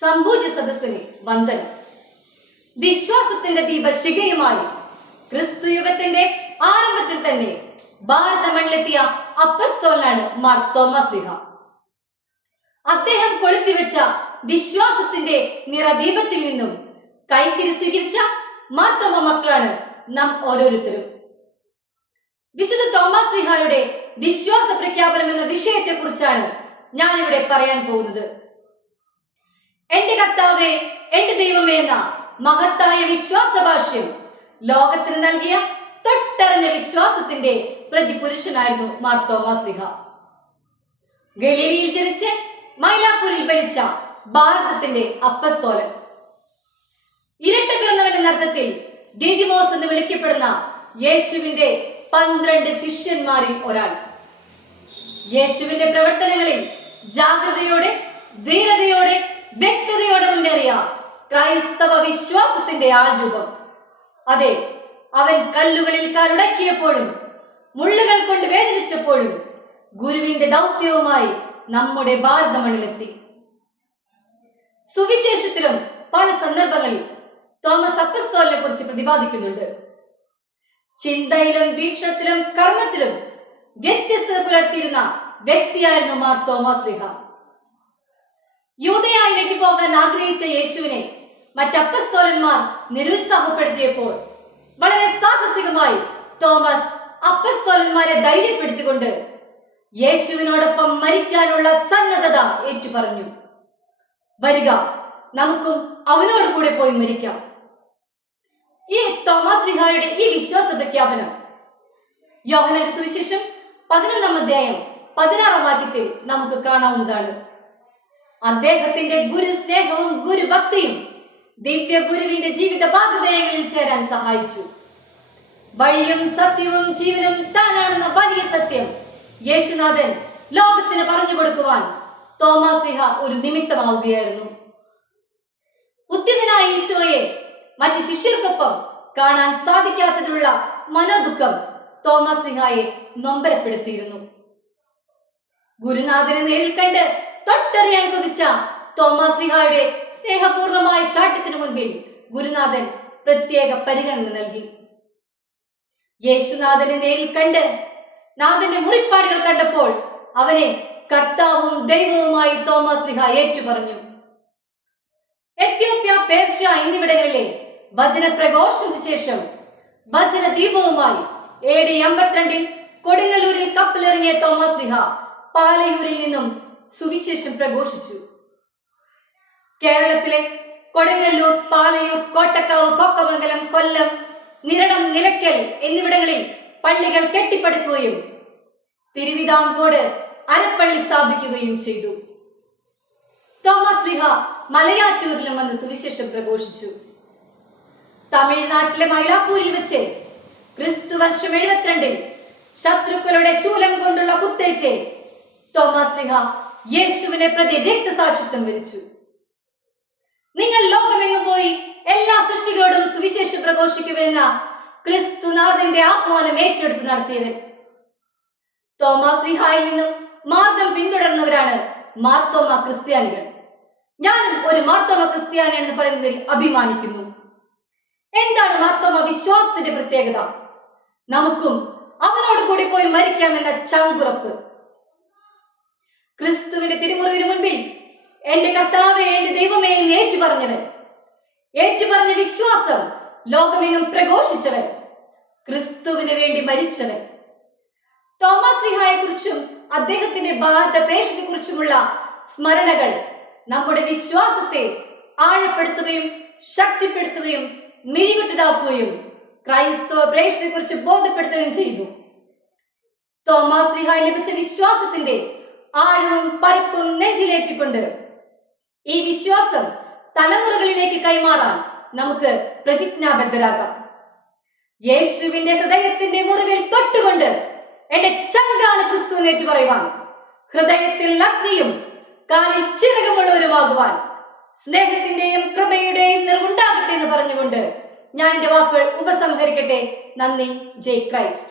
സംഭൂജ സദസ്സിന് വന്ദനം. വിശ്വാസത്തിന്റെ ദീപശിഖയുമായി ക്രിസ്തുയുഗത്തിന്റെ ആരംഭത്തിൽ തന്നെ ഭാരത മണ്ണിലെത്തിയ അപ്പസ്തോലനാണ് മാർ തോമസ് ലീഹ. അദ്ദേഹം കൊളുത്തിവെച്ച വിശ്വാസത്തിന്റെ നിറദീപത്തിൽ നിന്നും കൈത്തിരി സ്വീകരിച്ച മാർത്തോമ മക്കളാണ് നാം ഓരോരുത്തരും. വിശുദ്ധ തോമസ് ലീഹായുടെ വിശ്വാസ പ്രഖ്യാപനം എന്ന വിഷയത്തെ കുറിച്ചാണ് ഞാനിവിടെ പറയാൻ പോകുന്നത്. എന്റെ കർത്താവേ, എന്റെ ദൈവമേ എന്ന മഹത്തായ വിശ്വാസഭാഷ്യം ലോകത്തിന് നൽകിയ തൊട്ടറിഞ്ഞ വിശ്വാസത്തിന്റെ പ്രതിപുരുഷനായിരുന്നു മാർ തോമസ് ലീഹ. ഗലീലയിൽ ജനിച്ച് മൈലാപ്പൂരിൽ ഭരിച്ച ഭാരതത്തിന്റെ അപ്പസ്തോലൻ. ഇരട്ട പിറന്നവന്റെ അർത്ഥത്തിൽ ദീദിമോസ് എന്ന് വിളിക്കപ്പെടുന്ന യേശുവിന്റെ 12 ശിഷ്യന്മാരിൽ ഒരാൾ. യേശുവിന്റെ പ്രവർത്തനങ്ങളിൽ ജാഗ്രതയോടെ, ധീരതയോടെ, വ്യക്തതയോടെ മുന്നേറിയ ക്രൈസ്തവ വിശ്വാസത്തിന്റെ ആൾരൂപം. അതെ, അവൻ കല്ലുകളിൽ കാലുടക്കിയപ്പോഴും മുള്ളുകൾ കൊണ്ട് വേദനിച്ചപ്പോഴും ഗുരുവിന്റെ ദൗത്യവുമായി നമ്മുടെ ഭാരത മണ്ണിലെത്തി. സുവിശേഷത്തിലും പല സന്ദർഭങ്ങളിൽ തോമസ് അപ്പസ്തോലനെ കുറിച്ച് പ്രതിപാദിക്കുന്നുണ്ട്. ചിന്തയിലും വീക്ഷണത്തിലും കർമ്മത്തിലും വ്യത്യസ്തത പുലർത്തിയിരുന്ന വ്യക്തിയായിരുന്നു മാർ തോമസ് ലീഹ. യൂദയായിലേക്ക് പോകാൻ ആഗ്രഹിച്ച യേശുവിനെ മറ്റപ്പസ്തോലന്മാർ നിരുത്സാഹപ്പെടുത്തിയപ്പോൾ വളരെ സാഹസികമായി തോമസ് അപ്പസ്തോലന്മാരെ ധൈര്യപ്പെടുത്തിക്കൊണ്ട് യേശുവിനോടൊപ്പം മരിക്കാനുള്ള സന്നദ്ധത ഏറ്റുപറഞ്ഞു. വരിക, നമുക്കും അവനോട് കൂടെ പോയി മരിക്കാം. ഈ തോമസ് ലീഹായുടെ ഈ വിശ്വാസ പ്രഖ്യാപനം യോഹന്നാന്റെ സുവിശേഷം 11-ാം അധ്യായം 16-ാം വാക്യത്തിൽ നമുക്ക് കാണാവുന്നതാണ്. അദ്ദേഹത്തിന്റെ ഗുരുസ്നേഹവും ഗുരുഭക്തിയും ദിവ്യ ഗുരുവിന്റെ ജീവിത ഭാഗധേയങ്ങളിൽ ചേരാൻ സഹായിച്ചു. വഴിയും സത്യവും ജീവനും താനാണെന്ന വലിയ സത്യം യേശുനാഥൻ ലോകത്തിന് പറഞ്ഞു കൊടുക്കുവാൻ തോമസ് ലീഹ ഒരു നിമിത്തമാവുകയായിരുന്നു. ഉദ്യതനായ ഈശോയെ മറ്റു ശിഷ്യർക്കൊപ്പം കാണാൻ സാധിക്കാത്തതിലുള്ള മനോദുഃഖം തോമസ് ലീഹായെ നൊമ്പരപ്പെടുത്തിയിരുന്നു. ഗുരുനാഥനെ നേരിൽ കണ്ട് തൊട്ടറിയാൻ കൊതിച്ച തോമസ് ലീഹായുടെ സ്നേഹപൂർണമായ ശാഠ്യത്തിനു മുൻപിൽ ഗുരുനാഥൻ പ്രത്യേക പരിഗണന നൽകി. യേശുനാഥനെ നേരിൽ കണ്ട് നാഥന്റെ മുറിപ്പാടുകൾ കണ്ടപ്പോൾ അവനെ കർത്താവും ദൈവവുമായി തോമസ് ലീഹ ഏറ്റുപറഞ്ഞു. എത്യോപ്യ, പേർഷ്യ എന്നിവിടങ്ങളിലെ വചന പ്രഘോഷത്തിന് ശേഷം വചന ദീപവുമായി AD 52 കൊടുങ്ങല്ലൂരിൽ കപ്പലിറങ്ങിയ തോമസ് ലീഹ പാലയൂരിൽ നിന്നും സുവിശേഷം പ്രഘോഷിച്ചു. കേരളത്തിലെ കൊടുങ്ങല്ലൂർ, പാലയൂർ, കോട്ടക്കാവ്, കോക്കമംഗലം, കൊല്ലം, നിരണം, നിലയ്ക്കൽ എന്നിവിടങ്ങളിൽ പള്ളികൾ കെട്ടിപ്പടുക്കുകയും തിരുവിതാംകോട് അരപ്പള്ളി സ്ഥാപിക്കുകയും ചെയ്തു. തോമസ് ലീഹ മലയാറ്റൂരിലും വന്ന് സുവിശേഷം പ്രഘോഷിച്ചു. തമിഴ്നാട്ടിലെ മൈലാപ്പൂരിൽ വെച്ച് ക്രിസ്തുവർഷം 72 ശത്രുക്കളുടെ ശൂലം കൊണ്ടുള്ള കുത്തേറ്റ് തോമസ് ലീഹ യേശുവിനെ പ്രതി രക്തസാക്ഷിത്വം വരിച്ചു. നിങ്ങൾ ലോകമെങ്ങും പോയി എല്ലാ സൃഷ്ടികളോടും സുവിശേഷം പ്രഘോഷിക്കുമെന്ന ക്രിസ്തുനാഥന്റെ ആഹ്വാനം ഏറ്റെടുത്ത് നടത്തിയവൻ. തോമസ് ലീഹായിൽ നിന്നും മാർഗം പിന്തുടർന്നവരാണ് മാർത്തോമ ക്രിസ്ത്യാനികൾ. ഞാനും ഒരു മാർത്തോമ ക്രിസ്ത്യാനി എന്ന് പറയുന്നതിൽ അഭിമാനിക്കുന്നു. എന്താണ് മാർത്തോമ വിശ്വാസത്തിന്റെ പ്രത്യേകത? നമുക്കും അവനോട് കൂടി പോയി മരിക്കാമെന്ന ചങ്കുറപ്പ്. ക്രിസ്തുവിന്റെ തിരുമുറിവിന് മുൻപിൽ എന്റെ കർത്താവേ, എന്റെ ദൈവമേ എന്ന് ഏറ്റുപറഞ്ഞവൻ, ഏറ്റുപറഞ്ഞ വിശ്വാസം ലോകമെങ്ങും പ്രഘോഷിച്ചവൻ, ക്രിസ്തുവിന് വേണ്ടി മരിച്ചവൻ. തോമസ് ലീഹായെ കുറിച്ചും അദ്ദേഹത്തിന്റെ ഭാരത പ്രേക്ഷത്തെ കുറിച്ചുമുള്ള സ്മരണകൾ നമ്മുടെ വിശ്വാസത്തെ ആഴപ്പെടുത്തുകയും ശക്തിപ്പെടുത്തുകയും മിഴിവുറ്റതാക്കുകയും ക്രൈസ്തവ പ്രേക്ഷത്തെ കുറിച്ച് ബോധ്യപ്പെടുത്തുകയും ചെയ്തു. തോമസ് ലീഹായി ലഭിച്ച വിശ്വാസത്തിന്റെ ആഴവും പരപ്പും നെഞ്ചിലേറ്റിക്കൊണ്ട് ഈ വിശ്വാസം തലമുറകളിലേക്ക് കൈമാറാൻ നമുക്ക് പ്രതിജ്ഞാബദ്ധരാകാം. യേശുവിന്റെ ഹൃദയത്തിന്റെ മുറിവിൽ തൊട്ടുകൊണ്ട് എന്റെ ചങ്കാണ് ക്രിസ്തു എന്നേറ്റു പറയുവാൻ, ഹൃദയത്തിൽ അഗ്നിയും കാലിൽ ചിറകുമുള്ളവരുമാകുവാൻ സ്നേഹത്തിന്റെയും കൃപയുടെയും നിറവുണ്ടാകട്ടെ എന്ന് പറഞ്ഞുകൊണ്ട് ഞാൻ എന്റെ വാക്കുകൾ ഉപസംഹരിക്കട്ടെ. നന്ദി. ജയ് ക്രൈസ്റ്റ്.